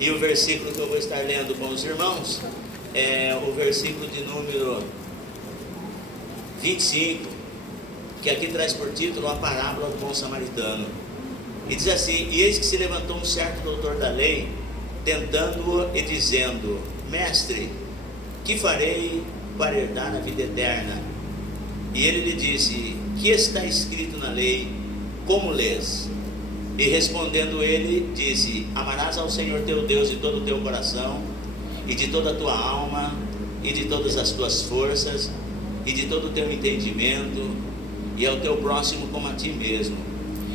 E o versículo que eu vou estar lendo com os irmãos é o versículo de número 25, que aqui traz por título a parábola do bom samaritano. E diz assim: e eis que se levantou um certo doutor da lei, tentando-o e dizendo: mestre, que farei para herdar a vida eterna? E ele lhe disse: que está escrito na lei, como lês? E respondendo ele, disse: amarás ao Senhor teu Deus de todo o teu coração, e de toda a tua alma, e de todas as tuas forças, e de todo o teu entendimento, e ao teu próximo como a ti mesmo.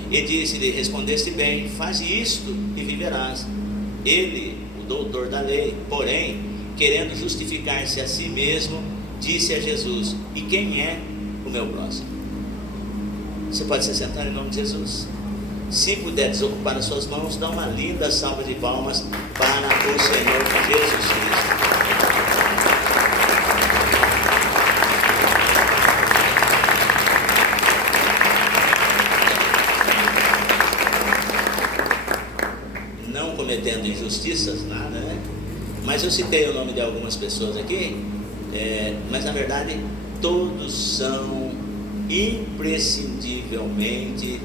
E disse-lhe: respondeste bem, faze isto e viverás. Ele, o doutor da lei, porém, querendo justificar-se a si mesmo, disse a Jesus: e quem é o meu próximo? Você pode se sentar em nome de Jesus. Se puder desocupar as suas mãos, dá uma linda salva de palmas para o Senhor Jesus Cristo. Não cometendo injustiças, nada, né? Mas eu citei o nome de algumas pessoas aqui, mas na verdade todos são imprescindivelmente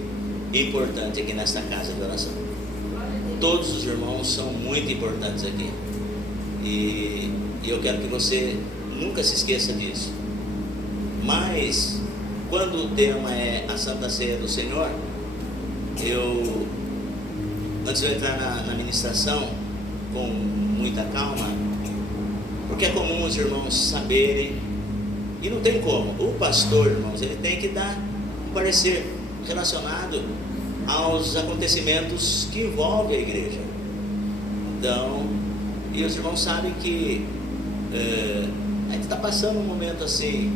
importantes aqui nesta casa de oração. Todos os irmãos são muito importantes aqui, e eu quero que você nunca se esqueça disso. Mas quando o tema é a Santa Ceia do Senhor, antes de eu entrar na ministração, com muita calma, porque é comum os irmãos saberem, e não tem como, o pastor, irmãos, ele tem que dar um parecer relacionado aos acontecimentos que envolvem a igreja. Então, e os irmãos sabem que a gente está passando um momento assim,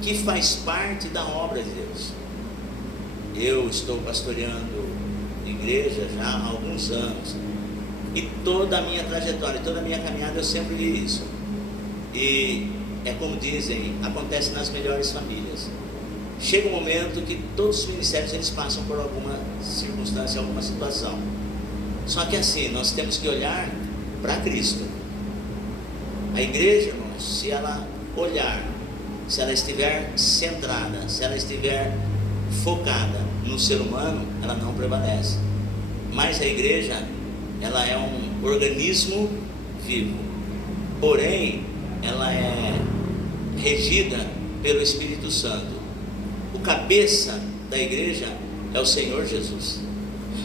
que faz parte da obra de Deus. Eu estou pastoreando igreja já há alguns anos, e toda a minha trajetória, toda a minha caminhada eu sempre vi isso. E é como dizem, acontece nas melhores famílias. Chega um momento que todos os ministérios eles passam por alguma circunstância, alguma situação. Só que assim, nós temos que olhar para Cristo. A igreja, irmãos, se ela olhar, se ela estiver centrada, se ela estiver focada no ser humano, ela não prevalece. Mas a igreja, ela é um organismo vivo, porém ela é regida pelo Espírito Santo. O cabeça da igreja é o Senhor Jesus.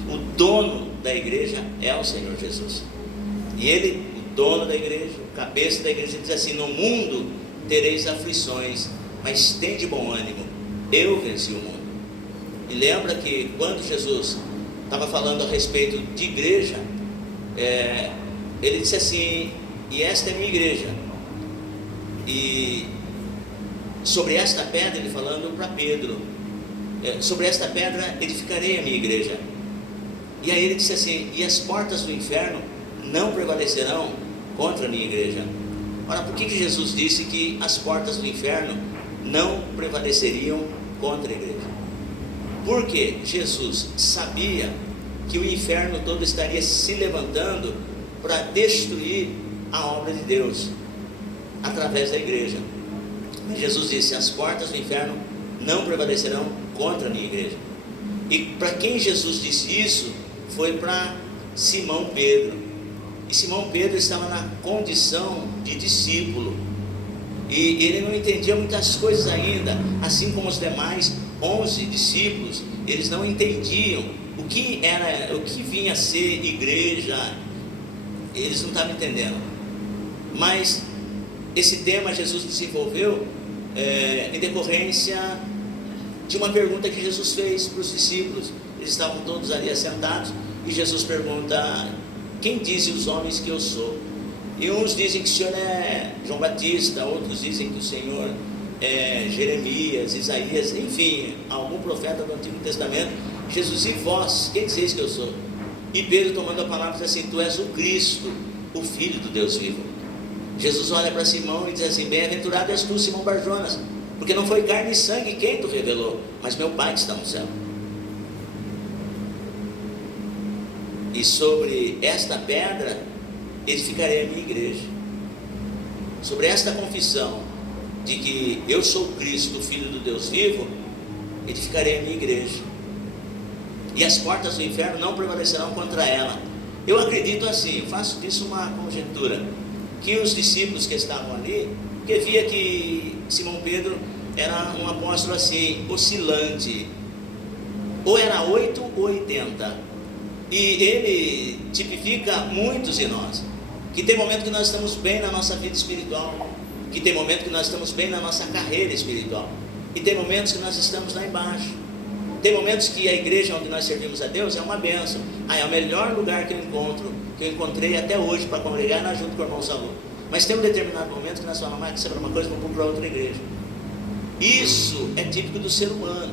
O dono da igreja é o Senhor Jesus. E ele, o dono da igreja, o cabeça da igreja, diz assim: no mundo tereis aflições, mas tende bom ânimo, eu venci o mundo. E lembra que quando Jesus estava falando a respeito de igreja, ele disse assim: e esta é a minha igreja, e sobre esta pedra, ele falando para Pedro, sobre esta pedra edificarei a minha igreja. E aí ele disse assim: e as portas do inferno não prevalecerão contra a minha igreja. Ora, por que Jesus disse que as portas do inferno não prevaleceriam contra a igreja? Porque Jesus sabia que o inferno todo estaria se levantando para destruir a obra de Deus através da igreja. Mas Jesus disse: as portas do inferno não prevalecerão contra a minha igreja. E para quem Jesus disse isso, foi para Simão Pedro. E Simão Pedro estava na condição de discípulo, e ele não entendia muitas coisas ainda, assim como os demais 11 discípulos, eles não entendiam o que vinha a ser igreja, eles não estavam entendendo. Mas esse tema Jesus desenvolveu em decorrência de uma pergunta que Jesus fez para os discípulos. Eles estavam todos ali assentados, e Jesus pergunta: quem dizem os homens que eu sou? E uns dizem que o Senhor é João Batista, outros dizem que o Senhor é Jeremias, Isaías, enfim, algum profeta do Antigo Testamento. Jesus: e vós, quem dizeis que eu sou? E Pedro, tomando a palavra, diz assim: tu és o Cristo, o Filho do Deus vivo. Jesus olha para Simão e diz assim: bem-aventurado és tu, Simão Barjonas, porque não foi carne e sangue quem tu revelou, mas meu Pai que está no céu. E sobre esta pedra edificarei a minha igreja. Sobre esta confissão de que eu sou Cristo, o Filho do Deus vivo, edificarei a minha igreja. E as portas do inferno não prevalecerão contra ela. Eu acredito assim, eu faço disso uma conjectura, que os discípulos que estavam ali, porque via que Simão Pedro era um apóstolo assim, oscilante, ou era 8 ou 80, e ele tipifica muitos de nós, que tem momento que nós estamos bem na nossa vida espiritual, que tem momento que nós estamos bem na nossa carreira espiritual, e tem momentos que nós estamos lá embaixo. Tem momentos que a igreja onde nós servimos a Deus é uma bênção. É o melhor lugar que eu encontrei até hoje para congregar junto com o irmão Salu. Mas tem um determinado momento que nós falamos, mas sabe uma coisa, vamos procurar outra igreja. Isso é típico do ser humano.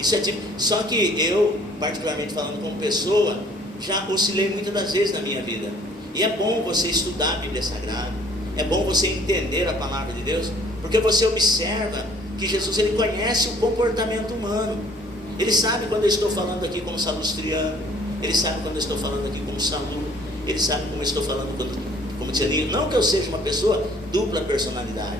Isso é típico. Só que eu, particularmente falando como pessoa, já oscilei muitas das vezes na minha vida. E é bom você estudar a Bíblia Sagrada. É bom você entender a palavra de Deus, porque você observa que Jesus, ele conhece o comportamento humano. Ele sabe quando eu estou falando aqui como salustriano, ele sabe quando eu estou falando aqui como Salu, ele sabe como eu estou falando como Tianinho. Não que eu seja uma pessoa dupla personalidade,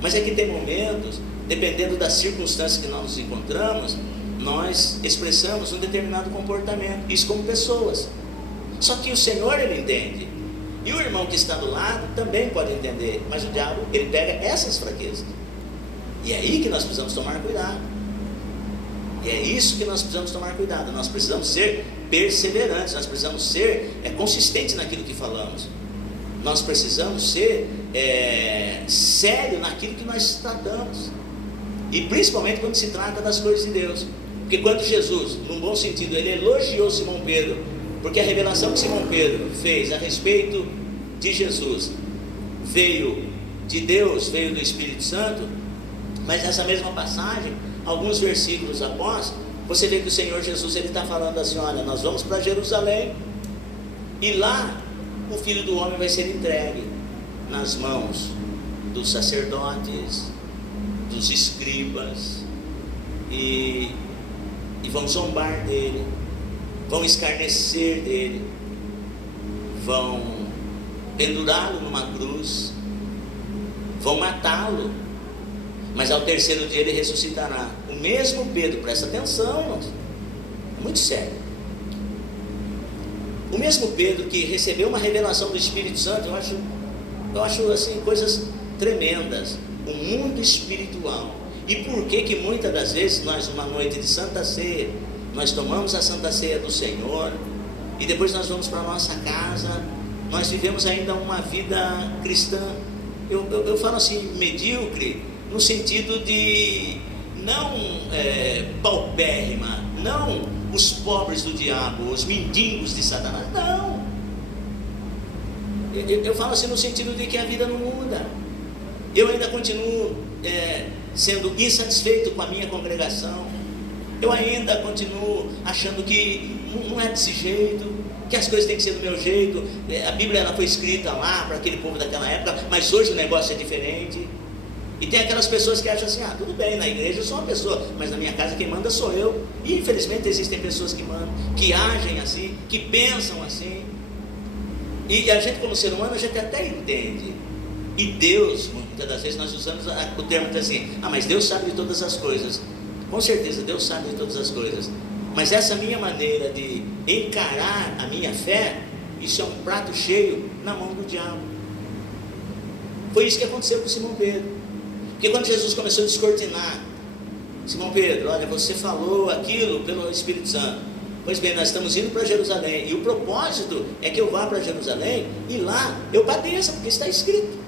mas é que tem momentos, dependendo das circunstâncias que nós nos encontramos, nós expressamos um determinado comportamento, isso como pessoas. Só que o Senhor, ele entende, e o irmão que está do lado também pode entender, mas o diabo, ele pega essas fraquezas, e é aí que nós precisamos tomar cuidado. E é isso que nós precisamos tomar cuidado. Nós precisamos ser perseverantes, nós precisamos ser consistentes naquilo que falamos. Nós precisamos ser sérios naquilo que nós tratamos. E principalmente quando se trata das coisas de Deus. Porque quando Jesus, num bom sentido, ele elogiou Simão Pedro, porque a revelação que Simão Pedro fez a respeito de Jesus veio de Deus, veio do Espírito Santo. Mas nessa mesma passagem, alguns versículos após, você vê que o Senhor Jesus, ele está falando assim, olha, nós vamos para Jerusalém, e lá o Filho do Homem vai ser entregue nas mãos dos sacerdotes, dos escribas, e vão zombar dele, vão escarnecer dele, vão pendurá-lo numa cruz, vão matá-lo, mas ao terceiro dia ele ressuscitará. O mesmo Pedro, presta atenção, irmãos, é muito sério. O mesmo Pedro que recebeu uma revelação do Espírito Santo, eu acho assim, coisas tremendas, o mundo espiritual. E por que muitas das vezes nós, uma noite de Santa Ceia, nós tomamos a Santa Ceia do Senhor, e depois nós vamos para a nossa casa, nós vivemos ainda uma vida cristã, eu falo assim, medíocre, no sentido de não paupérrima, não os pobres do diabo, os mendigos de Satanás, não. Eu falo assim no sentido de que a vida não muda. Eu ainda continuo sendo insatisfeito com a minha congregação. Eu ainda continuo achando que não é desse jeito, que as coisas têm que ser do meu jeito. A Bíblia, ela foi escrita lá para aquele povo daquela época, mas hoje o negócio é diferente. E tem aquelas pessoas que acham assim, tudo bem, na igreja eu sou uma pessoa, mas na minha casa quem manda sou eu. E infelizmente existem pessoas que mandam, que agem assim, que pensam assim. E a gente como ser humano, a gente até entende. E Deus, muitas das vezes nós usamos o termo assim, mas Deus sabe de todas as coisas. Com certeza Deus sabe de todas as coisas. Mas essa minha maneira de encarar a minha fé, isso é um prato cheio na mão do diabo. Foi isso que aconteceu com Simão Pedro. Porque quando Jesus começou a descortinar, Simão Pedro, olha, você falou aquilo pelo Espírito Santo. Pois bem, nós estamos indo para Jerusalém, e o propósito é que eu vá para Jerusalém, e lá eu padeça, porque está escrito.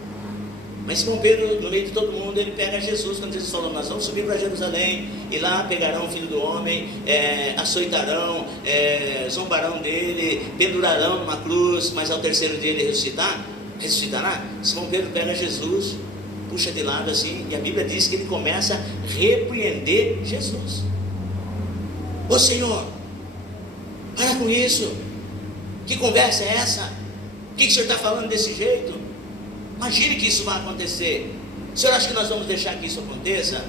Mas Simão Pedro, no meio de todo mundo, ele pega Jesus, quando Jesus falou, nós vamos subir para Jerusalém, e lá pegarão o Filho do Homem, açoitarão, zombarão dele, pendurarão numa cruz, mas ao terceiro dia ele ressuscitará. Simão Pedro pega Jesus, puxa de lado assim, e a Bíblia diz que ele começa a repreender Jesus. Ô Senhor, para com isso, que conversa é essa? Por que o Senhor está falando desse jeito? Imagine que isso vai acontecer. O Senhor acha que nós vamos deixar que isso aconteça?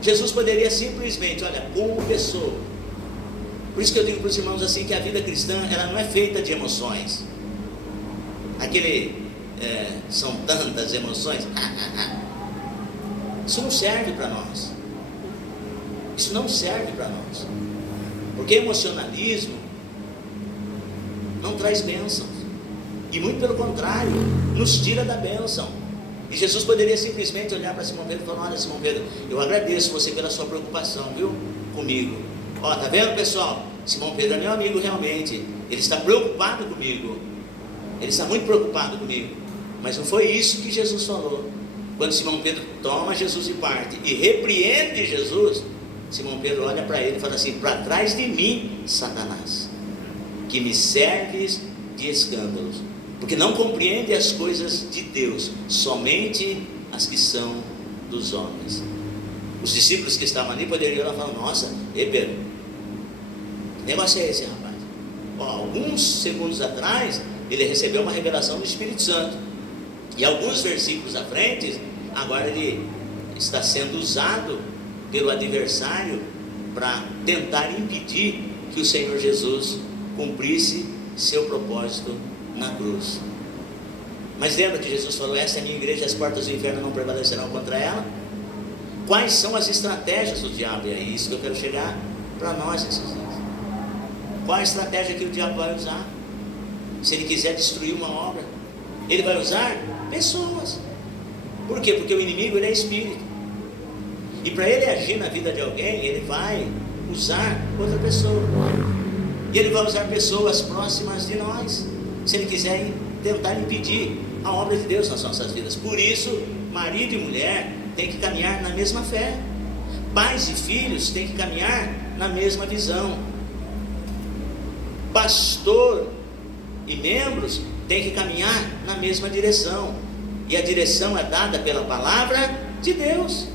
Jesus poderia simplesmente, olha, como pessoa, Por isso que eu digo para os irmãos assim, que a vida cristã, ela não é feita de emoções. São tantas emoções. Isso não serve para nós. Isso não serve para nós. Porque emocionalismo não traz bênçãos. E muito pelo contrário, nos tira da bênção. E Jesus poderia simplesmente olhar para Simão Pedro e falar: olha, Simão Pedro, eu agradeço você pela sua preocupação, viu, comigo. Ó, tá vendo, pessoal? Simão Pedro é meu amigo realmente. Ele está preocupado comigo. Ele está muito preocupado comigo. Mas não foi isso que Jesus falou. Quando Simão Pedro toma Jesus de parte e repreende Jesus, Simão Pedro olha para ele e fala assim: para trás de mim, Satanás, que me serves de escândalos, porque não compreende as coisas de Deus, somente as que são dos homens. Os discípulos que estavam ali poderiam olhar e falar: nossa, Pedro, que negócio é esse, rapaz? Alguns segundos atrás ele recebeu uma revelação do Espírito Santo, e alguns versículos à frente, agora ele está sendo usado pelo adversário para tentar impedir que o Senhor Jesus cumprisse seu propósito na cruz. Mas lembra que Jesus falou: esta é a minha igreja, as portas do inferno não prevalecerão contra ela? Quais são as estratégias do diabo? E é isso que eu quero chegar para nós esses dias. Qual a estratégia que o diabo vai usar? Se ele quiser destruir uma obra, ele vai usar pessoas. Por quê? Porque o inimigo, ele é espírito, e para ele agir na vida de alguém, ele vai usar outra pessoa, e ele vai usar pessoas próximas de nós, se ele quiser tentar impedir a obra de Deus nas nossas vidas. Por isso, marido e mulher têm que caminhar na mesma fé, pais e filhos têm que caminhar na mesma visão, pastor e membros têm que caminhar na mesma direção, e a direção é dada pela palavra de Deus.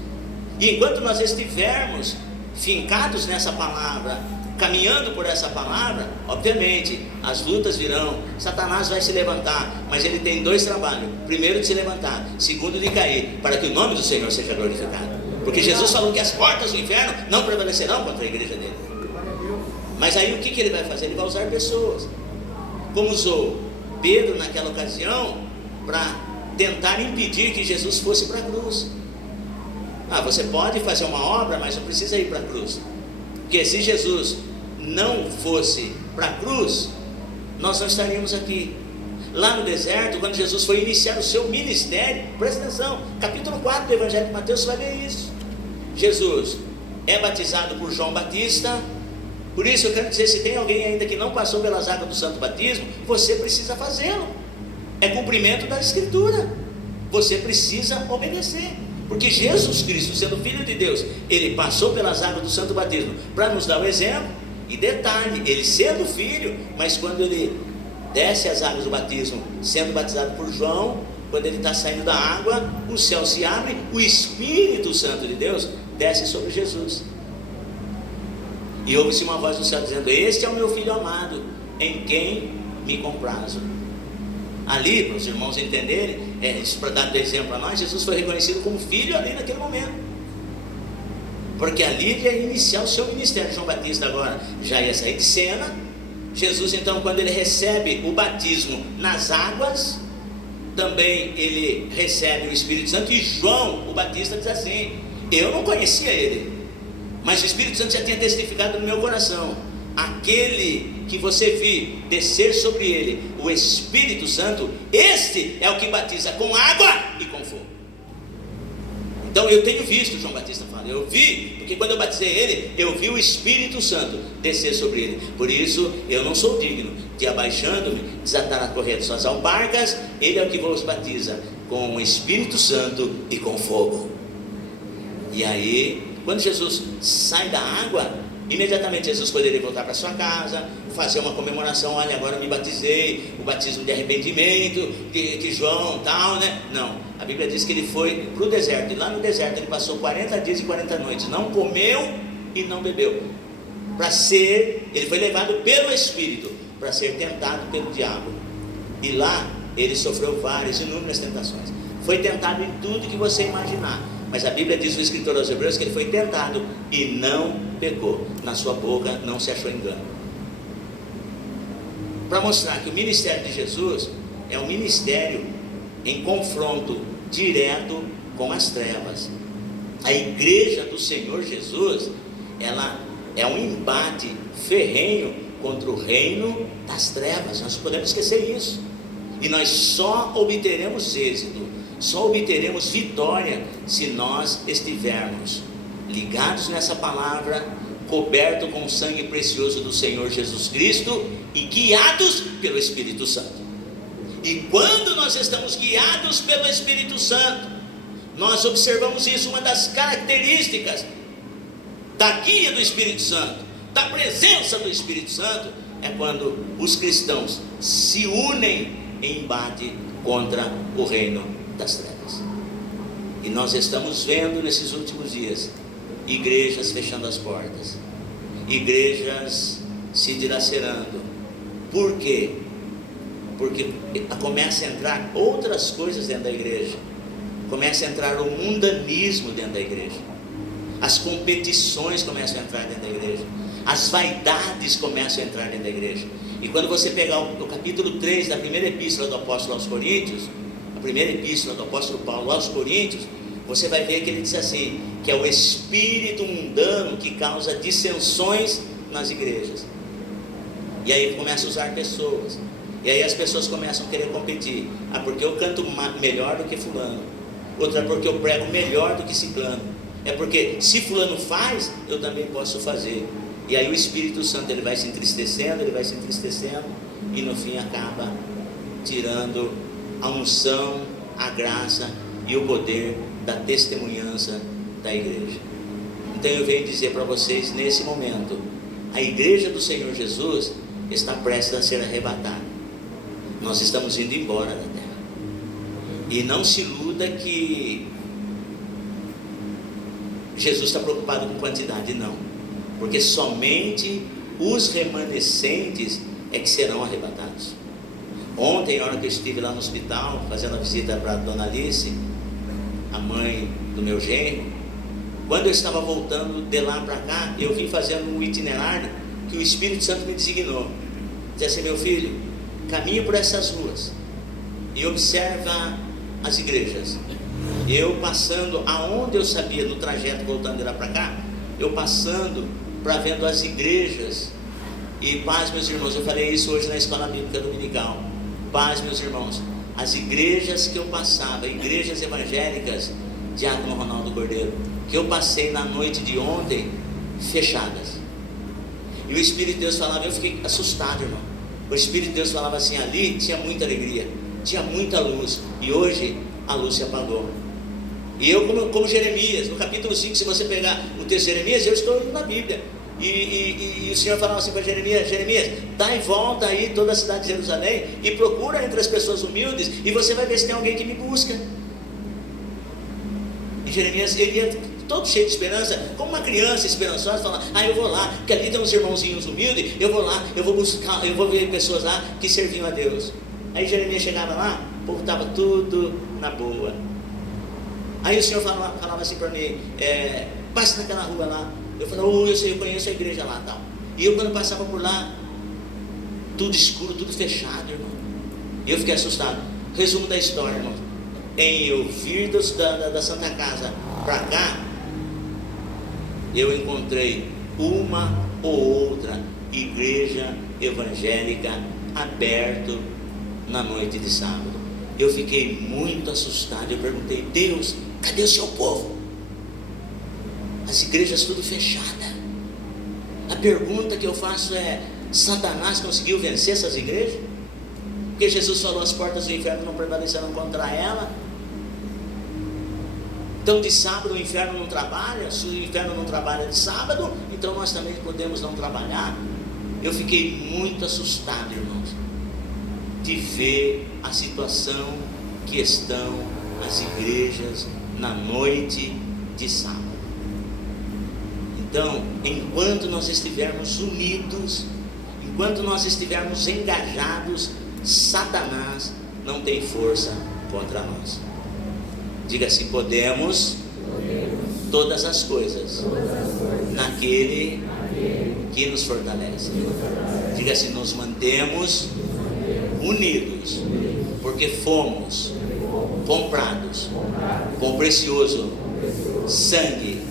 E enquanto nós estivermos fincados nessa palavra, caminhando por essa palavra, obviamente as lutas virão, Satanás vai se levantar, mas ele tem dois trabalhos: primeiro de se levantar, segundo de cair, para que o nome do Senhor seja glorificado. Porque Jesus falou que as portas do inferno não prevalecerão contra a igreja dele. Mas aí o que ele vai fazer? Ele vai usar pessoas, como usou Pedro naquela ocasião, para tentar impedir que Jesus fosse para a cruz. Você pode fazer uma obra, mas não precisa ir para a cruz, porque se Jesus não fosse para a cruz, nós não estaríamos aqui. Lá no deserto, quando Jesus foi iniciar o seu ministério, presta atenção, capítulo 4 do Evangelho de Mateus, você vai ver isso. Jesus é batizado por João Batista. Por isso eu quero dizer, se tem alguém ainda que não passou pelas águas do santo batismo, você precisa fazê-lo. É cumprimento da Escritura. Você precisa obedecer, porque Jesus Cristo, sendo Filho de Deus, ele passou pelas águas do santo batismo para nos dar o exemplo. E detalhe, ele sendo filho, mas quando ele desce as águas do batismo, sendo batizado por João, quando ele está saindo da água, o céu se abre, o Espírito Santo de Deus desce sobre Jesus, e ouve-se uma voz do céu dizendo: este é o meu filho amado, em quem me comprazo. Ali, para os irmãos entenderem, isso para dar exemplo a nós, Jesus foi reconhecido como filho ali naquele momento, porque ali ele ia iniciar o seu ministério. João Batista agora já ia sair de cena. Jesus, então, quando ele recebe o batismo nas águas, também ele recebe o Espírito Santo. E João, o Batista, diz assim: eu não conhecia ele, mas o Espírito Santo já tinha testificado no meu coração: aquele que você viu descer sobre ele, o Espírito Santo, este é o que batiza com água e com fogo. Então eu tenho visto, João Batista fala, eu vi, porque quando eu batizei ele, eu vi o Espírito Santo descer sobre ele. Por isso eu não sou digno de, abaixando-me, desatar a correia de suas alparcas. Ele é o que vos batiza com o Espírito Santo e com fogo. E aí, quando Jesus sai da água, imediatamente Jesus poderia voltar para sua casa, fazer uma comemoração: olha, agora eu me batizei, o batismo de arrependimento, de João, tal, né? Não, a Bíblia diz que ele foi para o deserto, e lá no deserto ele passou 40 dias e 40 noites, não comeu e não bebeu, ele foi levado pelo Espírito para ser tentado pelo diabo, e lá ele sofreu várias, inúmeras tentações. Foi tentado em tudo que você imaginar, Mas a Bíblia diz, o escritor aos Hebreus, que ele foi tentado e não pecou. Na sua boca não se achou engano. Para mostrar que o ministério de Jesus é um ministério em confronto direto com as trevas. A igreja do Senhor Jesus, ela é um embate ferrenho contra o reino das trevas. Nós não podemos esquecer isso. E nós só obteremos êxito, só obteremos vitória se nós estivermos ligados nessa palavra, coberto com o sangue precioso do Senhor Jesus Cristo e guiados pelo Espírito Santo. E quando nós estamos guiados pelo Espírito Santo, nós observamos isso, uma das características da guia do Espírito Santo, da presença do Espírito Santo, é quando os cristãos se unem em embate contra o reino das trevas. E nós estamos vendo nesses últimos dias igrejas fechando as portas, igrejas se dilacerando. Por quê? Porque começa a entrar outras coisas dentro da igreja, começa a entrar o mundanismo dentro da igreja, as competições começam a entrar dentro da igreja, as vaidades começam a entrar dentro da igreja. E quando você pegar o capítulo 3 da primeira epístola do apóstolo aos Coríntios, a primeira epístola do apóstolo Paulo aos Coríntios, você vai ver que ele diz assim, que é o espírito mundano que causa dissensões nas igrejas. E aí ele começa a usar pessoas, e aí as pessoas começam a querer competir. Ah, porque eu canto melhor do que fulano, outra porque eu prego melhor do que ciclano, é porque se fulano faz, eu também posso fazer. E aí o Espírito Santo, ele vai se entristecendo, e no fim acaba tirando a unção, a graça e o poder da testemunhança da igreja. Então eu venho dizer para vocês, nesse momento, a igreja do Senhor Jesus está prestes a ser arrebatada. Nós estamos indo embora da terra. E não se iluda que Jesus está preocupado com quantidade, não. Porque somente os remanescentes é que serão arrebatados. Ontem, na hora que eu estive lá no hospital, fazendo a visita para a dona Alice, a mãe do meu genro, quando eu estava voltando de lá para cá, eu vim fazendo um itinerário que o Espírito Santo me designou. Dizia assim: meu filho, caminhe por essas ruas e observa as igrejas. Eu passando aonde eu sabia, no trajeto voltando de lá para cá, eu passando para vendo as igrejas. E paz, meus irmãos, eu falei isso hoje na escola bíblica dominical. Paz, meus irmãos, as igrejas que eu passava, igrejas evangélicas, Diácono Ronaldo Cordeiro, que eu passei na noite de ontem, fechadas. E o Espírito de Deus falava, eu fiquei assustado, irmão. O Espírito de Deus falava assim, ali tinha muita alegria, tinha muita luz, e hoje a luz se apagou. E eu, como Jeremias, no capítulo 5, se você pegar o texto de Jeremias, eu estou indo na Bíblia. E o Senhor falava assim para Jeremias: Jeremias, dá em volta aí toda a cidade de Jerusalém e procura entre as pessoas humildes, e você vai ver se tem alguém que me busca. E Jeremias, ele ia todo cheio de esperança, como uma criança esperançosa, falando: eu vou lá, porque ali tem uns irmãozinhos humildes, eu vou lá, eu vou buscar, eu vou ver pessoas lá que serviam a Deus. Aí Jeremias chegava lá, o povo estava tudo na boa. Aí o Senhor falava assim para mim: passe naquela rua lá. Eu falei: eu conheço a igreja lá, tal. E eu, quando passava por lá, tudo escuro, tudo fechado, irmão. E eu fiquei assustado. Resumo da história, irmão: em eu vir da Santa Casa para cá, eu encontrei uma ou outra igreja evangélica aberto na noite de sábado. Eu fiquei muito assustado. Eu perguntei: Deus, cadê o seu povo? As igrejas tudo fechada. A pergunta que eu faço é: Satanás conseguiu vencer essas igrejas? Porque Jesus falou: as portas do inferno não prevalecerão contra ela. Então de sábado o inferno não trabalha. Se o inferno não trabalha de sábado, então nós também podemos não trabalhar. Eu fiquei muito assustado, irmãos, de ver a situação que estão as igrejas na noite de sábado. Então, enquanto nós estivermos unidos, enquanto nós estivermos engajados, Satanás não tem força contra nós. Diga assim: podemos todas as coisas naquele que nos fortalece. Diga assim: nos mantemos unidos, porque fomos comprados com o precioso sangue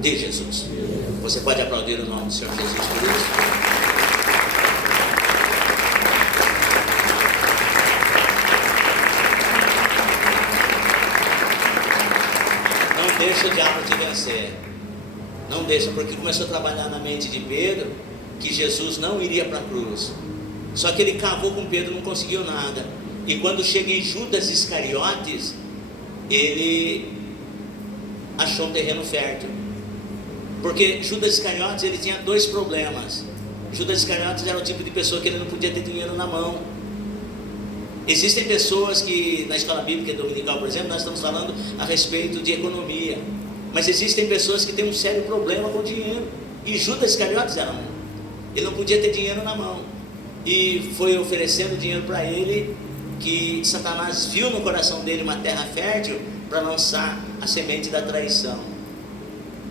de Jesus. Você pode aplaudir o nome do Senhor Jesus por isso? Não deixa o diabo te vencer. Não deixa, porque começou a trabalhar na mente de Pedro que Jesus não iria para a cruz. Só que ele cavou com Pedro, não conseguiu nada. E quando chega em Judas Iscariotes, ele achou um terreno fértil. Porque Judas Iscariotes, ele tinha dois problemas. Judas Iscariotes era o tipo de pessoa que ele não podia ter dinheiro na mão. Existem pessoas que, na escola bíblica dominical, por exemplo, nós estamos falando a respeito de economia. Mas existem pessoas que têm um sério problema com dinheiro. E Judas Iscariotes era um. Ele não podia ter dinheiro na mão. E foi oferecendo dinheiro para ele que Satanás viu no coração dele uma terra fértil para lançar a semente da traição.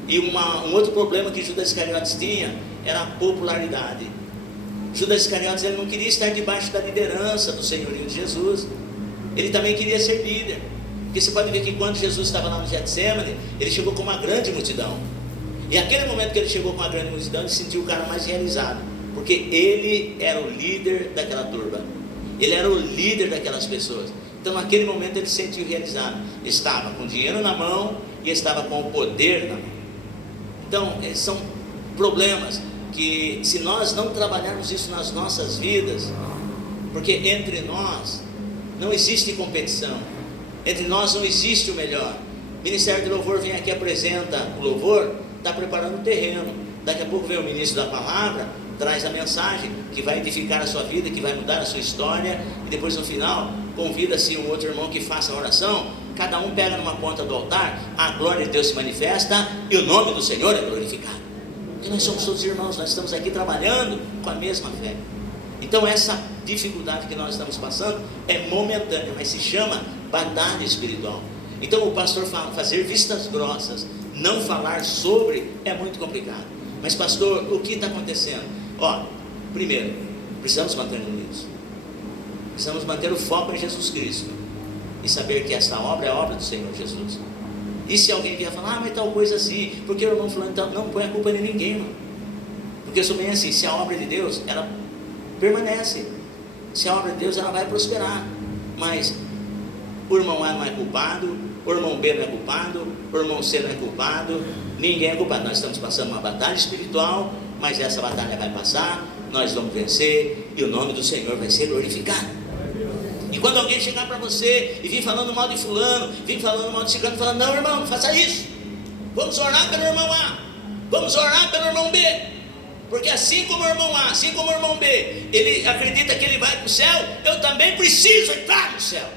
E um outro problema que Judas Iscariotes tinha era a popularidade. Judas Iscariotes, ele não queria estar debaixo da liderança do senhorio de Jesus. Ele também queria ser líder. Porque você pode ver que quando Jesus estava lá no Getsemane, ele chegou com uma grande multidão. E aquele momento que ele chegou com uma grande multidão, ele se sentiu o cara mais realizado. Porque ele era o líder daquela turba. Ele era o líder daquelas pessoas. Então naquele momento ele se sentiu realizado. Estava com dinheiro na mão e estava com o poder na mão. Então são problemas que, se nós não trabalharmos isso nas nossas vidas, porque entre nós não existe competição, entre nós não existe o melhor. O Ministério do Louvor vem aqui, apresenta o louvor, está preparando o terreno. Daqui a pouco vem o ministro da palavra, traz a mensagem que vai edificar a sua vida, que vai mudar a sua história, e depois no final convida-se um outro irmão que faça a oração. Cada um pega numa ponta do altar, a glória de Deus se manifesta e o nome do Senhor é glorificado. Porque nós somos todos irmãos, nós estamos aqui trabalhando com a mesma fé. Então essa dificuldade que nós estamos passando é momentânea, mas se chama batalha espiritual. Então o pastor fala, fazer vistas grossas, não falar sobre, é muito complicado. Mas pastor, o que está acontecendo? Primeiro, precisamos manter unidos. Precisamos manter o foco em Jesus Cristo e saber que essa obra é a obra do Senhor Jesus. E se alguém vier falar, mas tal coisa assim, porque eu não falando, então, não põe a culpa em ninguém, mano. Porque eu sou bem assim, se a obra de Deus, ela permanece. Se a obra de Deus, ela vai prosperar. Mas o irmão A não é culpado, o irmão B não é culpado, o irmão C não é culpado, ninguém é culpado. Nós estamos passando uma batalha espiritual, mas essa batalha vai passar, nós vamos vencer e o nome do Senhor vai ser glorificado. E quando alguém chegar para você e vir falando mal de fulano, vir falando mal de ciclano, falando, não irmão, não faça isso, vamos orar pelo irmão A, vamos orar pelo irmão B, porque assim como o irmão A, assim como o irmão B, ele acredita que ele vai para o céu, eu também preciso entrar no céu.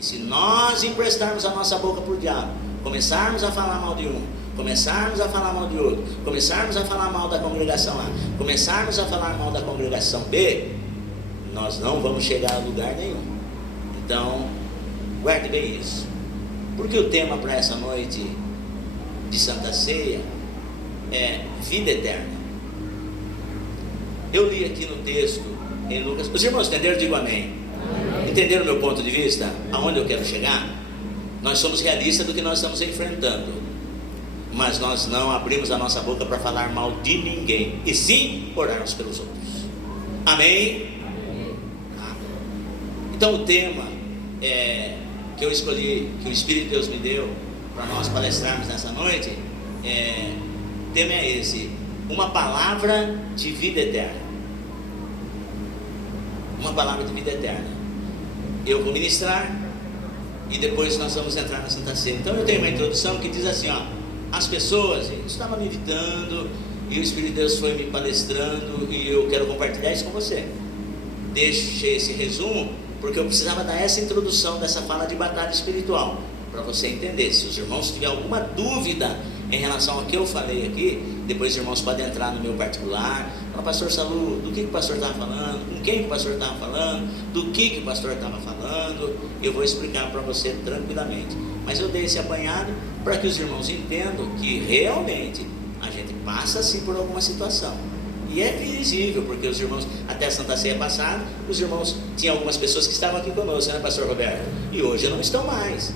E se nós emprestarmos a nossa boca para o diabo, começarmos a falar mal de um, começarmos a falar mal de outro, começarmos a falar mal da congregação A, começarmos a falar mal da congregação B, nós não vamos chegar a lugar nenhum. Então, guarde bem isso. Porque o tema para essa noite de Santa Ceia é vida eterna. Eu li aqui no texto, em Lucas. Os irmãos entenderam? Digo amém. Entenderam o meu ponto de vista? Aonde eu quero chegar? Nós somos realistas do que nós estamos enfrentando, mas nós não abrimos a nossa boca para falar mal de ninguém, e sim orarmos pelos outros. Amém? Então o tema que eu escolhi, que o Espírito de Deus me deu para nós palestrarmos nessa noite, o tema é esse: uma palavra de vida eterna. Uma palavra de vida eterna. Eu vou ministrar e depois nós vamos entrar na Santa Ceia. Então eu tenho uma introdução que diz assim, as pessoas, eu estava meditando e o Espírito de Deus foi me palestrando e eu quero compartilhar isso com você. Deixei esse resumo porque eu precisava dar essa introdução dessa fala de batalha espiritual, para você entender. Se os irmãos tiverem alguma dúvida em relação ao que eu falei aqui, depois os irmãos podem entrar no meu particular, falar, pastor Salu, do que o pastor estava falando, com quem o pastor estava falando, do que o pastor estava falando, eu vou explicar para você tranquilamente. Mas eu dei esse apanhado para que os irmãos entendam que realmente a gente passa assim por alguma situação. E é visível, porque os irmãos, até a Santa Ceia passada, os irmãos, tinha algumas pessoas que estavam aqui conosco, né, pastor Roberto? E hoje não estão mais.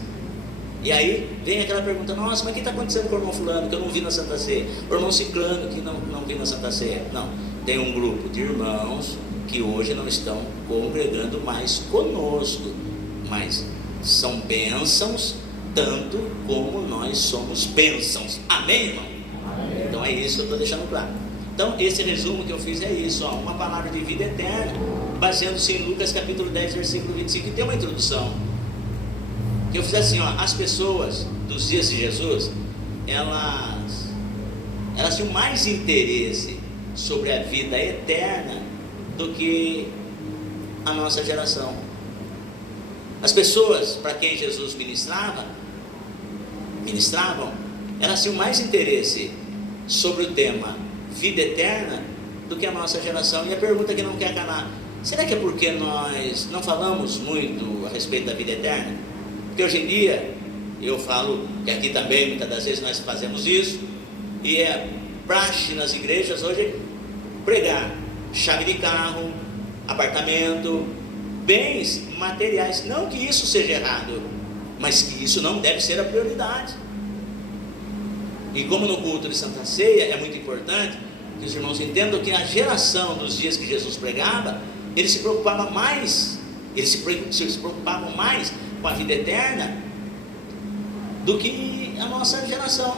E aí vem aquela pergunta, nossa, mas o que está acontecendo com o irmão fulano, que eu não vi na Santa Ceia? O irmão ciclano, que não vi na Santa Ceia. Não, tem um grupo de irmãos que hoje não estão congregando mais conosco, mas são bênçãos, tanto como nós somos bênçãos. Amém, irmão? Amém. Então é isso que eu estou deixando claro. Então esse resumo que eu fiz é isso, ó, uma palavra de vida eterna, baseando-se em Lucas capítulo 10, versículo 25, e tem uma introdução, que eu fiz assim, ó, as pessoas dos dias de Jesus, elas tinham mais interesse sobre a vida eterna do que a nossa geração. As pessoas para quem Jesus ministravam, elas tinham mais interesse sobre o tema vida eterna do que a nossa geração. E a pergunta que não quer calar, será que é porque nós não falamos muito a respeito da vida eterna? Porque hoje em dia, eu falo que aqui também muitas das vezes nós fazemos isso, e é praxe nas igrejas hoje pregar chave de carro, apartamento, bens materiais. Não que isso seja errado, mas que isso não deve ser a prioridade. E como no culto de Santa Ceia é muito importante que os irmãos entendam que a geração dos dias que Jesus pregava, eles se preocupavam mais com a vida eterna do que a nossa geração.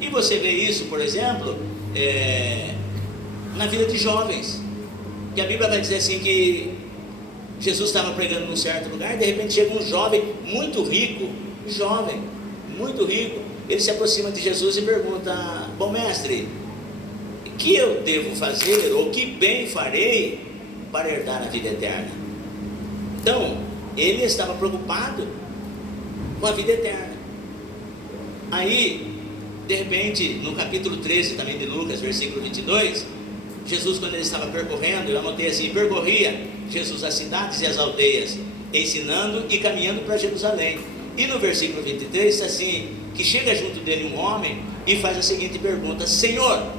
E você vê isso, por exemplo, na vida de jovens, que a Bíblia vai dizer assim, que Jesus estava pregando num certo lugar, e de repente chega um jovem muito rico, ele se aproxima de Jesus e pergunta, bom mestre, o que eu devo fazer, ou que bem farei para herdar a vida eterna? Então, ele estava preocupado com a vida eterna. Aí, de repente, no capítulo 13 também de Lucas, versículo 22, Jesus, quando ele estava percorrendo, eu anotei assim, percorria Jesus as cidades e as aldeias, ensinando e caminhando para Jerusalém. E no versículo 23 está assim, que chega junto dele um homem e faz a seguinte pergunta, Senhor,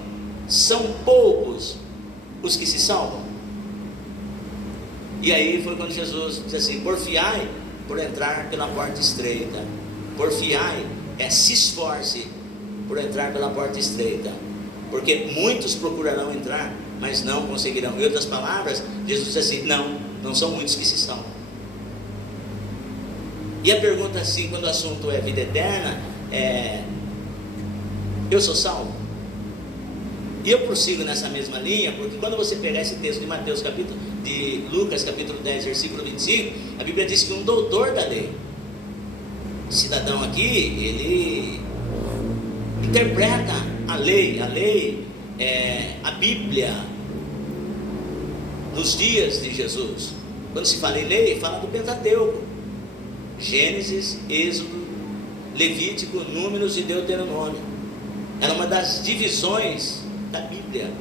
são poucos os que se salvam? E aí foi quando Jesus diz assim, porfiai por entrar pela porta estreita. Porfiai se esforce por entrar pela porta estreita, porque muitos procurarão entrar, mas não conseguirão. Em outras palavras, Jesus diz assim, não são muitos que se salvam. E a pergunta assim, quando o assunto é vida eterna, eu sou salvo? E eu prossigo nessa mesma linha, porque quando você pegar esse texto de Lucas capítulo 10, versículo 25, a Bíblia diz que um doutor da lei, cidadão aqui, ele interpreta a lei, a Bíblia, nos dias de Jesus. Quando se fala em lei, fala do Pentateuco, Gênesis, Êxodo, Levítico, Números e Deuteronômio. Era uma das divisões da Bíblia.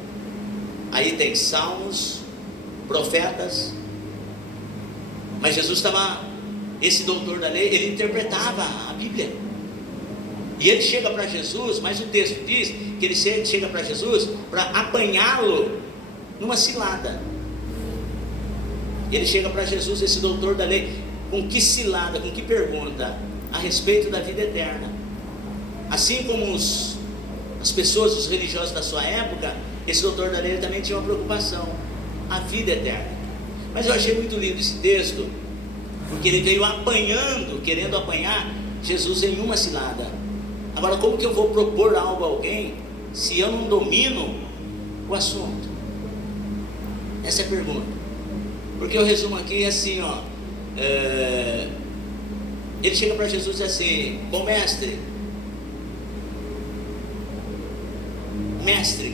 Aí tem Salmos, profetas. Mas Jesus estava, esse doutor da lei, ele interpretava a Bíblia. E ele chega para Jesus, mas o texto diz que ele chega para Jesus para apanhá-lo numa cilada. Ele chega para Jesus, esse doutor da lei, com que cilada, com que pergunta? A respeito da vida eterna. Assim como as pessoas, os religiosos da sua época, esse doutor da lei também tinha uma preocupação, a vida eterna. Mas eu achei muito lindo esse texto, porque ele veio apanhando, querendo apanhar Jesus em uma cilada. Agora, como que eu vou propor algo a alguém se eu não domino o assunto? Essa é a pergunta. Porque o resumo aqui é assim, ó. Ele chega para Jesus e diz assim, bom mestre,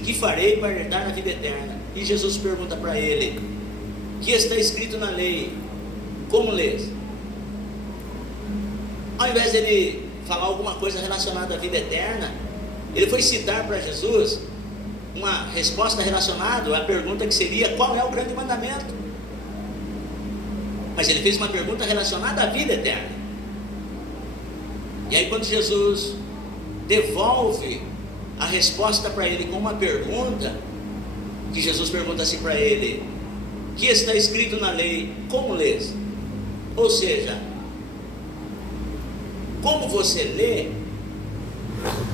que farei para herdar a vida eterna? E Jesus pergunta para ele, que está escrito na lei, como lês? Ao invés dele falar alguma coisa relacionada à vida eterna, ele foi citar para Jesus uma resposta relacionada à pergunta que seria: qual é o grande mandamento? Mas ele fez uma pergunta relacionada à vida eterna. E aí, quando Jesus devolve a resposta para ele com uma pergunta, que Jesus pergunta assim para ele: que está escrito na lei, como lês? Ou seja, como você lê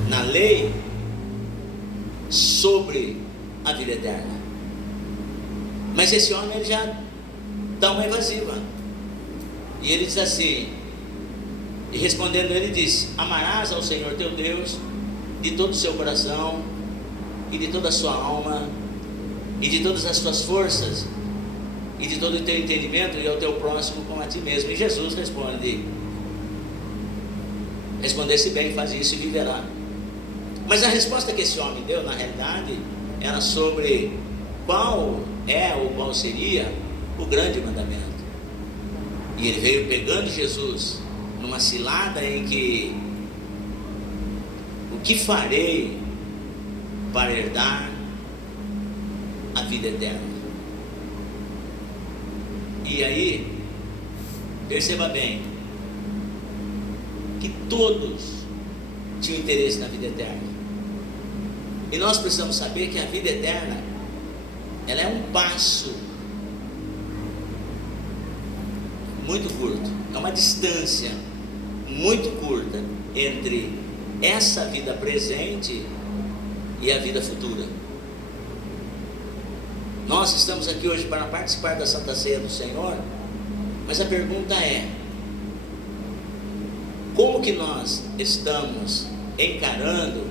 na lei sobre a vida eterna? Mas esse homem, ele já dá uma evasiva, e ele diz assim, e respondendo ele disse: amarás ao Senhor teu Deus de todo o seu coração, e de toda a sua alma, e de todas as suas forças, e de todo o teu entendimento, e ao teu próximo como a ti mesmo. E Jesus responde: responder-se bem, faz isso e viverá. Mas a resposta que esse homem deu, na realidade, era sobre qual é ou qual seria o grande mandamento. E ele veio pegando Jesus numa cilada em que: o que farei para herdar a vida eterna? E aí, perceba bem, que todos tinham interesse na vida eterna. E nós precisamos saber que a vida eterna, ela é um passo muito curto, é uma distância muito curta entre essa vida presente e a vida futura. Nós estamos aqui hoje para participar da Santa Ceia do Senhor, mas a pergunta é: como que nós estamos encarando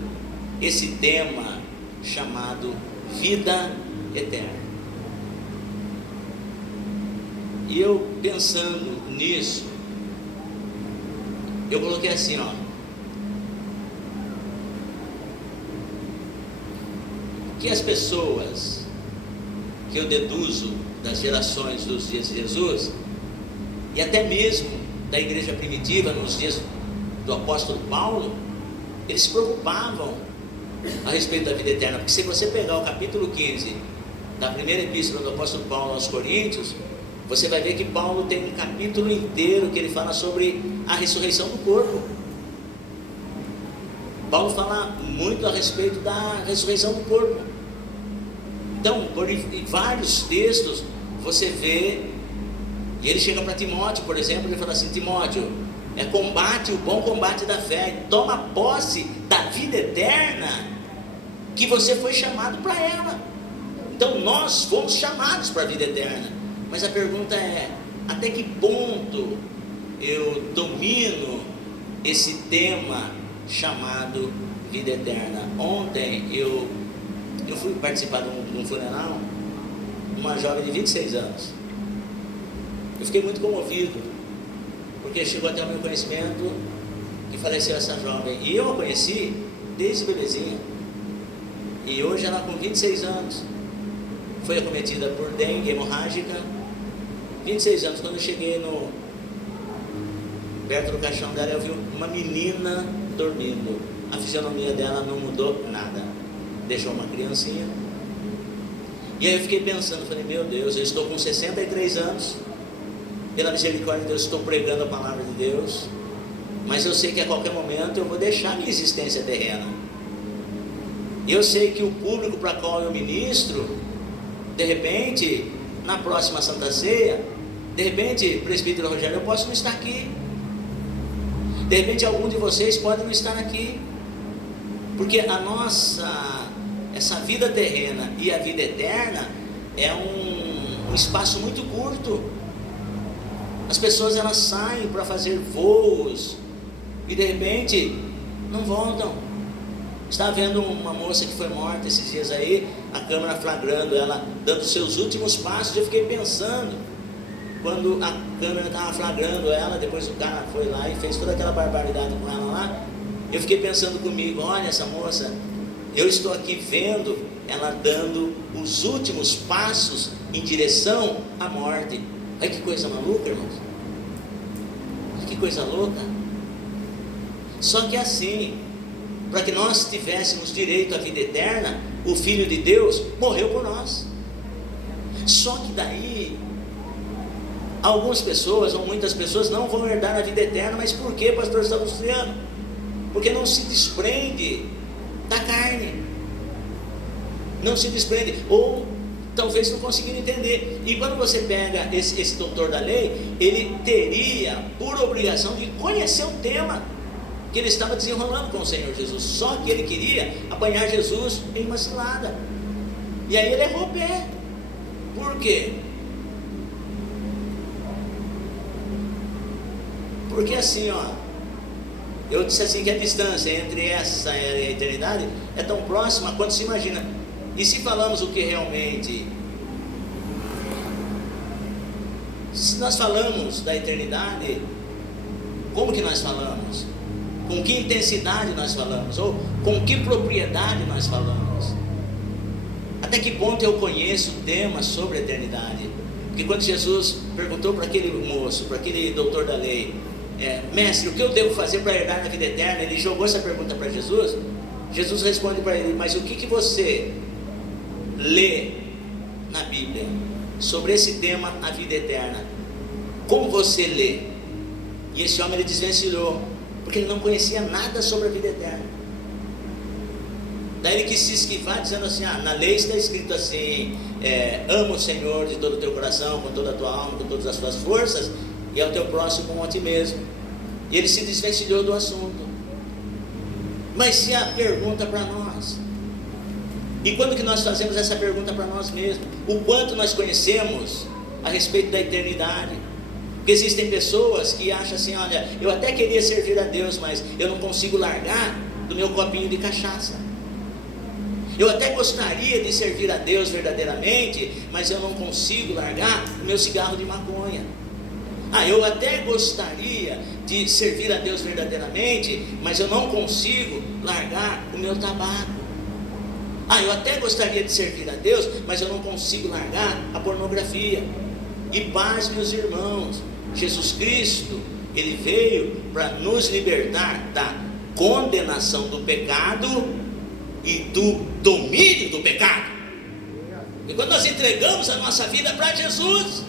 esse tema chamado vida eterna? E eu, pensando nisso, eu coloquei assim, que as pessoas que eu deduzo das gerações dos dias de Jesus, e até mesmo da igreja primitiva nos dias do apóstolo Paulo, eles se preocupavam a respeito da vida eterna. Porque se você pegar o capítulo 15 da primeira epístola do apóstolo Paulo aos Coríntios, você vai ver que Paulo tem um capítulo inteiro que ele fala sobre a ressurreição do corpo. Paulo fala muito a respeito da ressurreição do corpo. Então, por vários textos você vê, e ele chega para Timóteo, por exemplo, ele fala assim: Timóteo, combate o bom combate da fé, toma posse da vida eterna que você foi chamado para ela. Então nós fomos chamados para a vida eterna. Mas a pergunta é: até que ponto eu domino esse tema chamado vida eterna? Ontem eu fui participar de um funeral, uma jovem de 26 anos. Eu fiquei muito comovido, porque chegou até o meu conhecimento que faleceu essa jovem, e eu a conheci desde bebezinha, e hoje ela, com 26 anos, foi acometida por dengue hemorrágica. 26 anos, quando eu cheguei perto do caixão dela, eu vi uma menina dormindo. A fisionomia dela não mudou nada, deixou uma criancinha. E aí eu fiquei pensando, falei: meu Deus, eu estou com 63 anos, pela misericórdia de Deus estou pregando a palavra de Deus, mas eu sei que a qualquer momento eu vou deixar a minha existência terrena. E eu sei que o público para qual eu ministro, de repente, na próxima Santa Ceia, de repente, presbítero Rogério, eu posso não estar aqui. De repente, algum de vocês pode não estar aqui, porque essa vida terrena e a vida eterna é um espaço muito curto. As pessoas, elas saem para fazer voos e de repente não voltam. Estava vendo uma moça que foi morta esses dias aí, a câmera flagrando ela dando seus últimos passos. Eu fiquei pensando, quando a câmera estava flagrando ela, depois o cara foi lá e fez toda aquela barbaridade com ela lá, eu fiquei pensando comigo: olha, essa moça, eu estou aqui vendo ela dando os últimos passos em direção à morte. Olha que coisa maluca, irmãos. Olha que coisa louca. Só que assim, para que nós tivéssemos direito à vida eterna, o Filho de Deus, morreu por nós. Só que daí, algumas pessoas, ou muitas pessoas, não vão herdar a vida eterna. Mas por que, pastor Salustiano? Porque não se desprende da carne, não se desprende, ou talvez não conseguiram entender. E quando você pega esse doutor da lei, ele teria por obrigação de conhecer o tema que ele estava desenrolando com o Senhor Jesus. Só que ele queria apanhar Jesus em uma cilada, e aí ele errou o pé. Por quê? Porque assim, eu disse assim, que a distância entre essa e a eternidade é tão próxima quanto se imagina. E se falamos o que realmente, se nós falamos da eternidade, como que nós falamos? Com que intensidade nós falamos? Ou com que propriedade nós falamos? Até que ponto eu conheço o tema sobre a eternidade? Porque quando Jesus perguntou para aquele moço, para aquele doutor da lei, mestre, o que eu devo fazer para herdar na vida eterna? Ele jogou essa pergunta para Jesus. Jesus responde para ele: mas o que você lê na Bíblia sobre esse tema, a vida eterna? Como você lê? E esse homem, ele desvencilhou, porque ele não conhecia nada sobre a vida eterna. Daí ele quis se esquivar, dizendo assim: na lei está escrito assim, ama o Senhor de todo o teu coração, com toda a tua alma, com todas as tuas forças, e ao teu próximo como a ti mesmo. E ele se desvencilhou do assunto. Mas se a pergunta para nós, e quando que nós fazemos essa pergunta para nós mesmos? O quanto nós conhecemos a respeito da eternidade? Porque existem pessoas que acham assim: olha, eu até queria servir a Deus, mas eu não consigo largar do meu copinho de cachaça. Eu até gostaria de servir a Deus verdadeiramente, mas eu não consigo largar o meu cigarro de maconha. Eu até gostaria de servir a Deus verdadeiramente, mas eu não consigo largar o meu tabaco. Eu até gostaria de servir a Deus, mas eu não consigo largar a pornografia. E paz, meus irmãos, Jesus Cristo, Ele veio para nos libertar da condenação do pecado e do domínio do pecado. E quando nós entregamos a nossa vida para Jesus,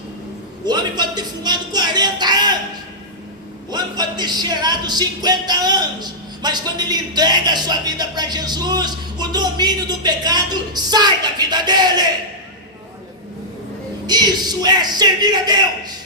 o homem pode ter fumado 40 anos, o homem pode ter cheirado 50 anos, mas quando ele entrega a sua vida para Jesus, o domínio do pecado sai da vida dele. Isso é servir a Deus.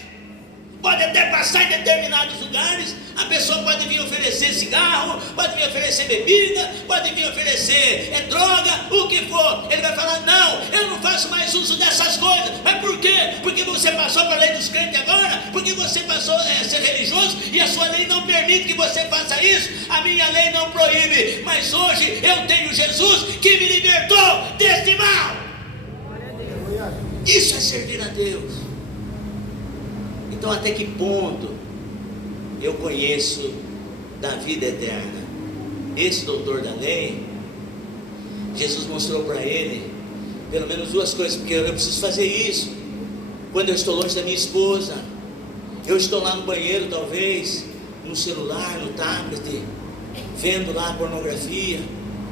Pode até passar em determinados lugares, a pessoa pode vir oferecer cigarro, pode vir oferecer bebida, pode vir oferecer droga, o que for. Ele vai falar: não, eu não faço mais uso dessas coisas. Mas por quê? Porque você passou para a lei dos crentes agora, porque você passou a ser religioso e a sua lei não permite que você faça isso. A minha lei não proíbe, mas hoje eu tenho Jesus que me libertou deste mal. Isso é servir a Deus. Então, até que ponto eu conheço da vida eterna? Esse doutor da lei, Jesus mostrou para ele pelo menos duas coisas, porque eu preciso fazer isso quando eu estou longe da minha esposa, eu estou lá no banheiro, talvez no celular, no tablet, vendo lá a pornografia.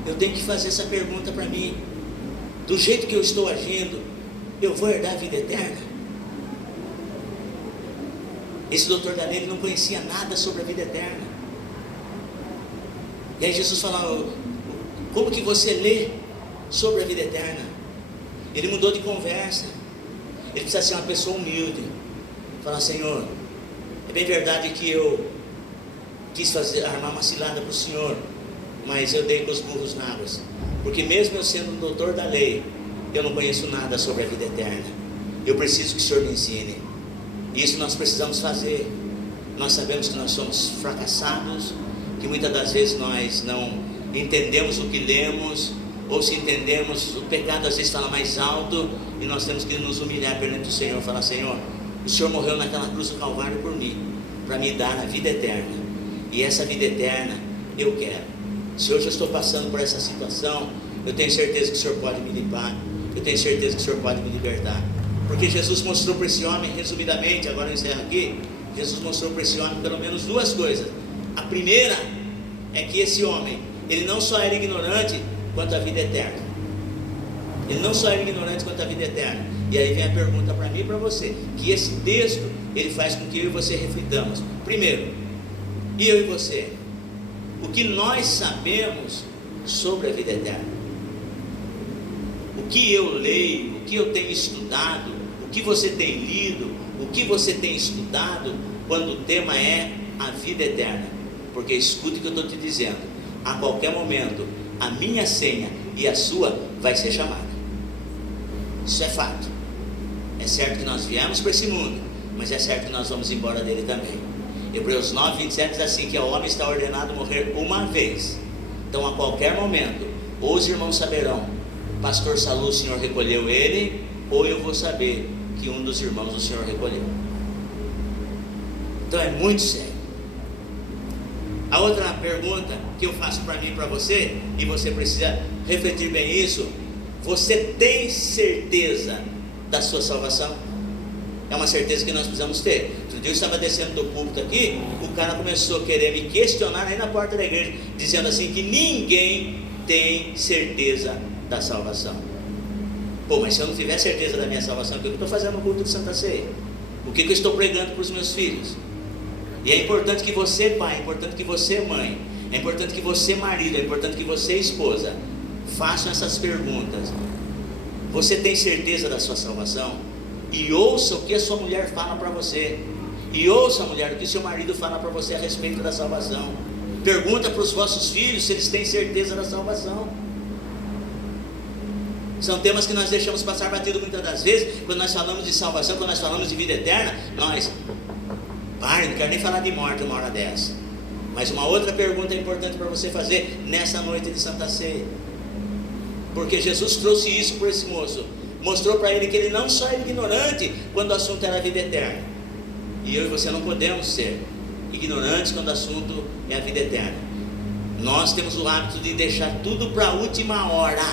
Eu tenho que fazer essa pergunta para mim: do jeito que eu estou agindo, eu vou herdar a vida eterna? Esse doutor da lei, ele não conhecia nada sobre a vida eterna. E aí Jesus falava: como que você lê sobre a vida eterna? Ele mudou de conversa. Ele precisa ser uma pessoa humilde. Falar: Senhor, é bem verdade que eu quis armar uma cilada para o Senhor, mas eu dei com os burros na água, porque mesmo eu sendo um doutor da lei, eu não conheço nada sobre a vida eterna. Eu preciso que o Senhor me ensine. Isso nós precisamos fazer. Nós sabemos que nós somos fracassados, que muitas das vezes nós não entendemos o que lemos, ou se entendemos, o pecado às vezes fala mais alto, e nós temos que nos humilhar perante o Senhor, falar: Senhor, o Senhor morreu naquela cruz do Calvário por mim, para me dar a vida eterna, e essa vida eterna eu quero. Se hoje eu estou passando por essa situação, eu tenho certeza que o Senhor pode me limpar, eu tenho certeza que o Senhor pode me libertar. Porque Jesus mostrou para esse homem, resumidamente, agora eu encerro aqui, Jesus mostrou para esse homem pelo menos duas coisas. A primeira é que esse homem, ele não só era ignorante quanto à vida eterna. Ele não só era ignorante quanto a vida eterna. E aí vem a pergunta para mim e para você, que esse texto, ele faz com que eu e você reflitamos. Primeiro, e eu e você, o que nós sabemos sobre a vida eterna? O que eu leio, o que eu tenho estudado, o que você tem lido, o que você tem estudado, quando o tema é a vida eterna? Porque escute o que eu estou te dizendo, a qualquer momento, a minha senha e a sua vai ser chamada. Isso é fato. É certo que nós viemos para esse mundo, mas é certo que nós vamos embora dele também. Hebreus 9, 27 diz assim, que o homem está ordenado morrer uma vez. Então a qualquer momento, ou os irmãos saberão, pastor Salu, o Senhor recolheu ele, ou eu vou saber que um dos irmãos o Senhor recolheu. Então é muito sério. A outra pergunta que eu faço para mim e para você, e você precisa refletir bem isso: você tem certeza da sua salvação? É uma certeza que nós precisamos ter. Outro dia eu estava descendo do púlpito aqui, o cara começou a querer me questionar aí na porta da igreja, dizendo assim que ninguém tem certeza da salvação. Pô, mas se eu não tiver certeza da minha salvação, o que eu estou fazendo no culto de Santa Ceia? O que eu estou pregando para os meus filhos? E é importante que você, pai, é importante que você, mãe, é importante que você, marido, é importante que você, esposa, façam essas perguntas. Você tem certeza da sua salvação? E ouça o que a sua mulher fala para você. E ouça, mulher, o que seu marido fala para você a respeito da salvação. Pergunta para os vossos filhos se eles têm certeza da salvação. São temas que nós deixamos passar batido muitas das vezes. Quando nós falamos de salvação, quando nós falamos de vida eterna, nós... Pare, não quero nem falar de morte uma hora dessa. Mas uma outra pergunta importante para você fazer nessa noite de Santa Ceia. Porque Jesus trouxe isso para esse moço. Mostrou para ele que ele não só era ignorante quando o assunto era a vida eterna. E eu e você não podemos ser ignorantes quando o assunto é a vida eterna. Nós temos o hábito de deixar tudo para a última hora.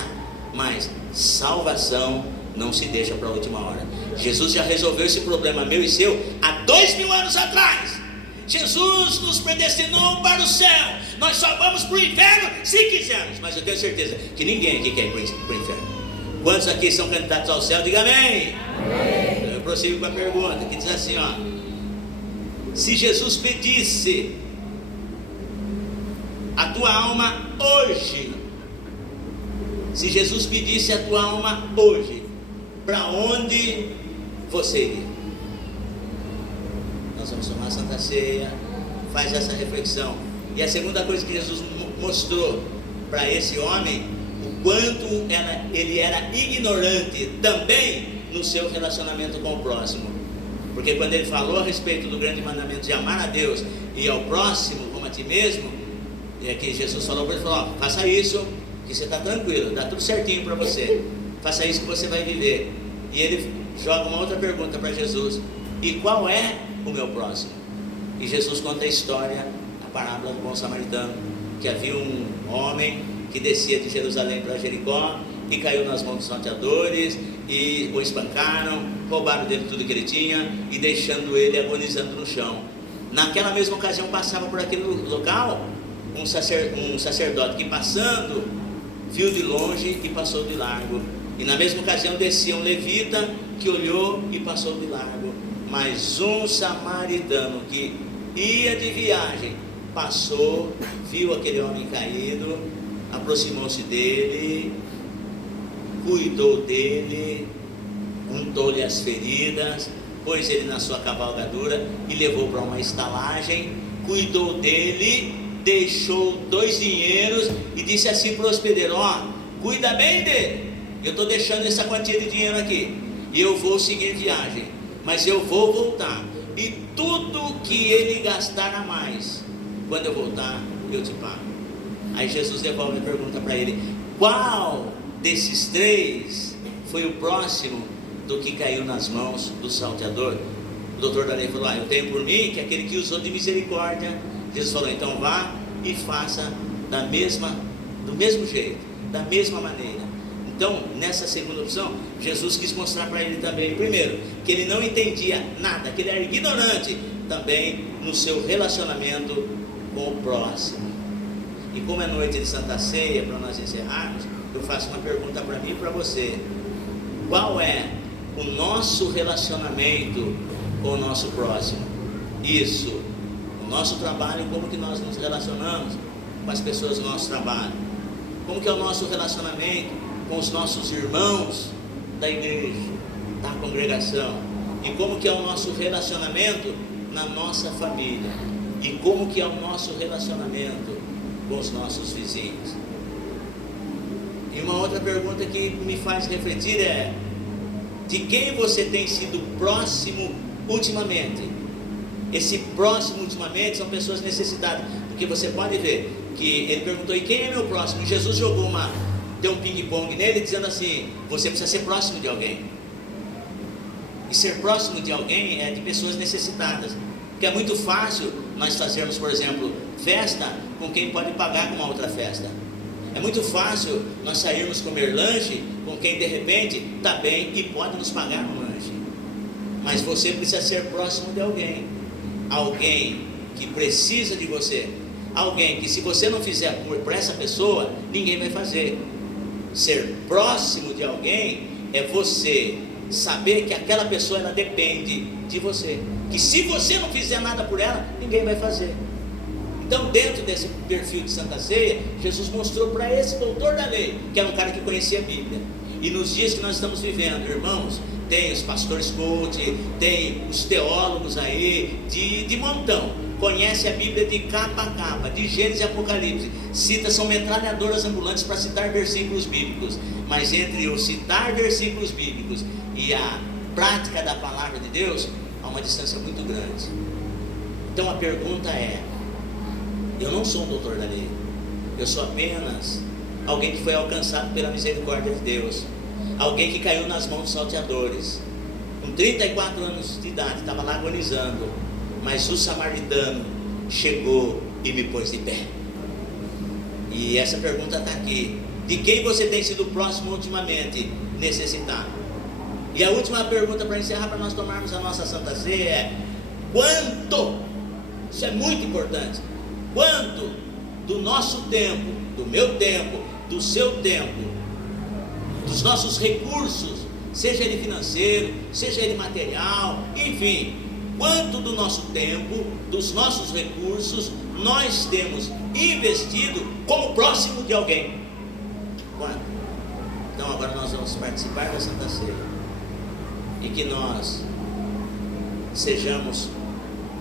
Mas salvação não se deixa para a última hora. Jesus já resolveu esse problema meu e seu há 2000 anos atrás. Jesus nos predestinou para o céu. Nós só vamos para o inferno se quisermos. Mas eu tenho certeza que ninguém aqui quer ir para o inferno. Quantos aqui são candidatos ao céu? Diga amém. Amém. Eu prossigo com a pergunta que diz assim, ó: se Jesus pedisse a tua alma hoje, se Jesus pedisse a tua alma hoje, para onde você iria? Nós vamos tomar a Santa Ceia. Faz essa reflexão. E a segunda coisa que Jesus mostrou para esse homem, o quanto ele era ignorante também no seu relacionamento com o próximo. Porque quando ele falou a respeito do grande mandamento de amar a Deus e ao próximo como a ti mesmo, e aqui Jesus falou para ele, falou, ó, faça isso que você está tranquilo, dá tudo certinho para você, faça isso que você vai viver. E ele joga uma outra pergunta para Jesus: e qual é o meu próximo? E Jesus conta a história, a parábola do bom samaritano, que havia um homem que descia de Jerusalém para Jericó e caiu nas mãos dos salteadores e o espancaram, roubaram dele tudo que ele tinha e deixando ele agonizando no chão. Naquela mesma ocasião passava por aquele local um sacerdote que, passando, viu de longe e passou de largo. E na mesma ocasião descia um levita que olhou e passou de largo. Mas um samaritano que ia de viagem passou, viu aquele homem caído, aproximou-se dele, cuidou dele, untou-lhe as feridas, pôs ele na sua cavalgadura e levou para uma estalagem, cuidou dele, deixou 2 dinheiros e disse assim para o hospedeiro: ó, cuida bem dele, eu estou deixando essa quantia de dinheiro aqui e eu vou seguir viagem, mas eu vou voltar, e tudo que ele gastar a mais, quando eu voltar, eu te pago. Aí Jesus devolve a pergunta para ele: qual desses 3 foi o próximo do que caiu nas mãos do salteador? O doutor da lei falou: eu tenho por mim que aquele que usou de misericórdia. Jesus falou: então vá e faça do mesmo jeito, da mesma maneira. Então, nessa segunda opção, Jesus quis mostrar para ele também, primeiro, que ele não entendia nada, que ele era ignorante também no seu relacionamento com o próximo. E como é noite de Santa Ceia, para nós encerrarmos, eu faço uma pergunta para mim e para você: qual é o nosso relacionamento com o nosso próximo? Isso, o nosso trabalho, como que nós nos relacionamos com as pessoas do nosso trabalho? Como que é o nosso relacionamento com os nossos irmãos da igreja, da congregação? E como que é o nosso relacionamento na nossa família? E como que é o nosso relacionamento com os nossos vizinhos? E uma outra pergunta que me faz refletir é: de quem você tem sido próximo ultimamente? Esse próximo ultimamente são pessoas necessitadas, porque você pode ver que ele perguntou: e quem é meu próximo? E Jesus deu um ping-pong nele, dizendo assim: você precisa ser próximo de alguém. E ser próximo de alguém é de pessoas necessitadas, porque é muito fácil nós fazermos, por exemplo, festa com quem pode pagar com uma outra festa. É muito fácil nós sairmos comer lanche com quem de repente está bem e pode nos pagar um lanche. Mas você precisa ser próximo de alguém, alguém que precisa de você, alguém que, se você não fizer por essa pessoa, ninguém vai fazer. Ser próximo de alguém é você saber que aquela pessoa, ela depende de você, que se você não fizer nada por ela, ninguém vai fazer. Então, dentro desse perfil de Santa Ceia, Jesus mostrou para esse doutor da lei, que era um cara que conhecia a Bíblia. E nos dias que nós estamos vivendo, irmãos, tem os pastores coach, tem os teólogos aí, de montão, conhece a Bíblia de capa a capa, de Gênesis e Apocalipse, são metralhadoras ambulantes para citar versículos bíblicos. Mas entre o citar versículos bíblicos e a prática da palavra de Deus, há uma distância muito grande. Então a pergunta é: eu não sou um doutor da lei, eu sou apenas alguém que foi alcançado pela misericórdia de Deus, alguém que caiu nas mãos dos salteadores, com 34 anos de idade, estava lá agonizando, mas o samaritano chegou e me pôs de pé. E essa pergunta está aqui: de quem você tem sido próximo ultimamente necessitado? E a última pergunta para encerrar, para nós tomarmos a nossa Santa Ceia, é: quanto, isso é muito importante, quanto do nosso tempo, do meu tempo, do seu tempo, dos nossos recursos, seja ele financeiro, seja ele material, enfim, quanto do nosso tempo, dos nossos recursos, nós temos investido como próximo de alguém? Quanto? Então agora nós vamos participar da Santa Ceia, e que nós sejamos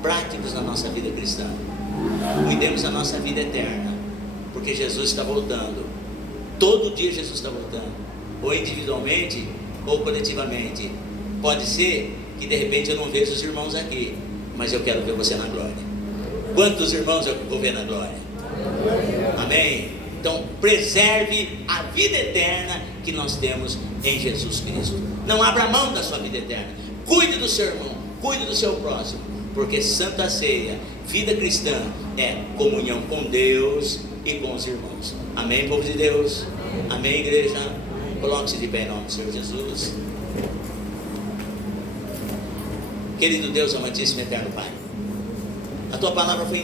práticos na nossa vida cristã, cuidemos da nossa vida eterna, porque Jesus está voltando. Todo dia Jesus está voltando, ou individualmente ou coletivamente. Pode ser que de repente eu não veja os irmãos aqui, mas eu quero ver você na glória. Quantos irmãos eu vou ver na glória? Amém? Então preserve a vida eterna que nós temos em Jesus Cristo. Não abra mão da sua vida eterna. Cuide do seu irmão, cuide do seu próximo, porque Santa Ceia, vida cristã, é comunhão com Deus e com os irmãos. Amém, povo de Deus? Amém, igreja? Coloque-se de pé em nome do Senhor Jesus. Querido Deus amantíssimo e eterno Pai, a tua palavra foi